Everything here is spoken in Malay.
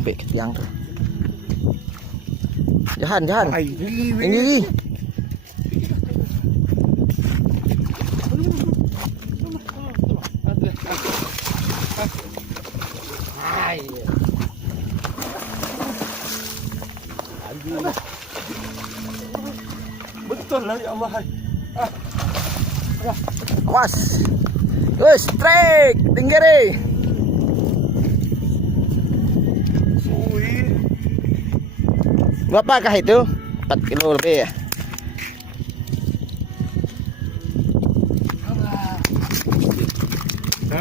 Ambil ke tiang tu. Jahan. Ini. Betul lah ya Allah. Awas. Wes, strike, tenggiri. Berapakah itu? 4 kilo lebih ya.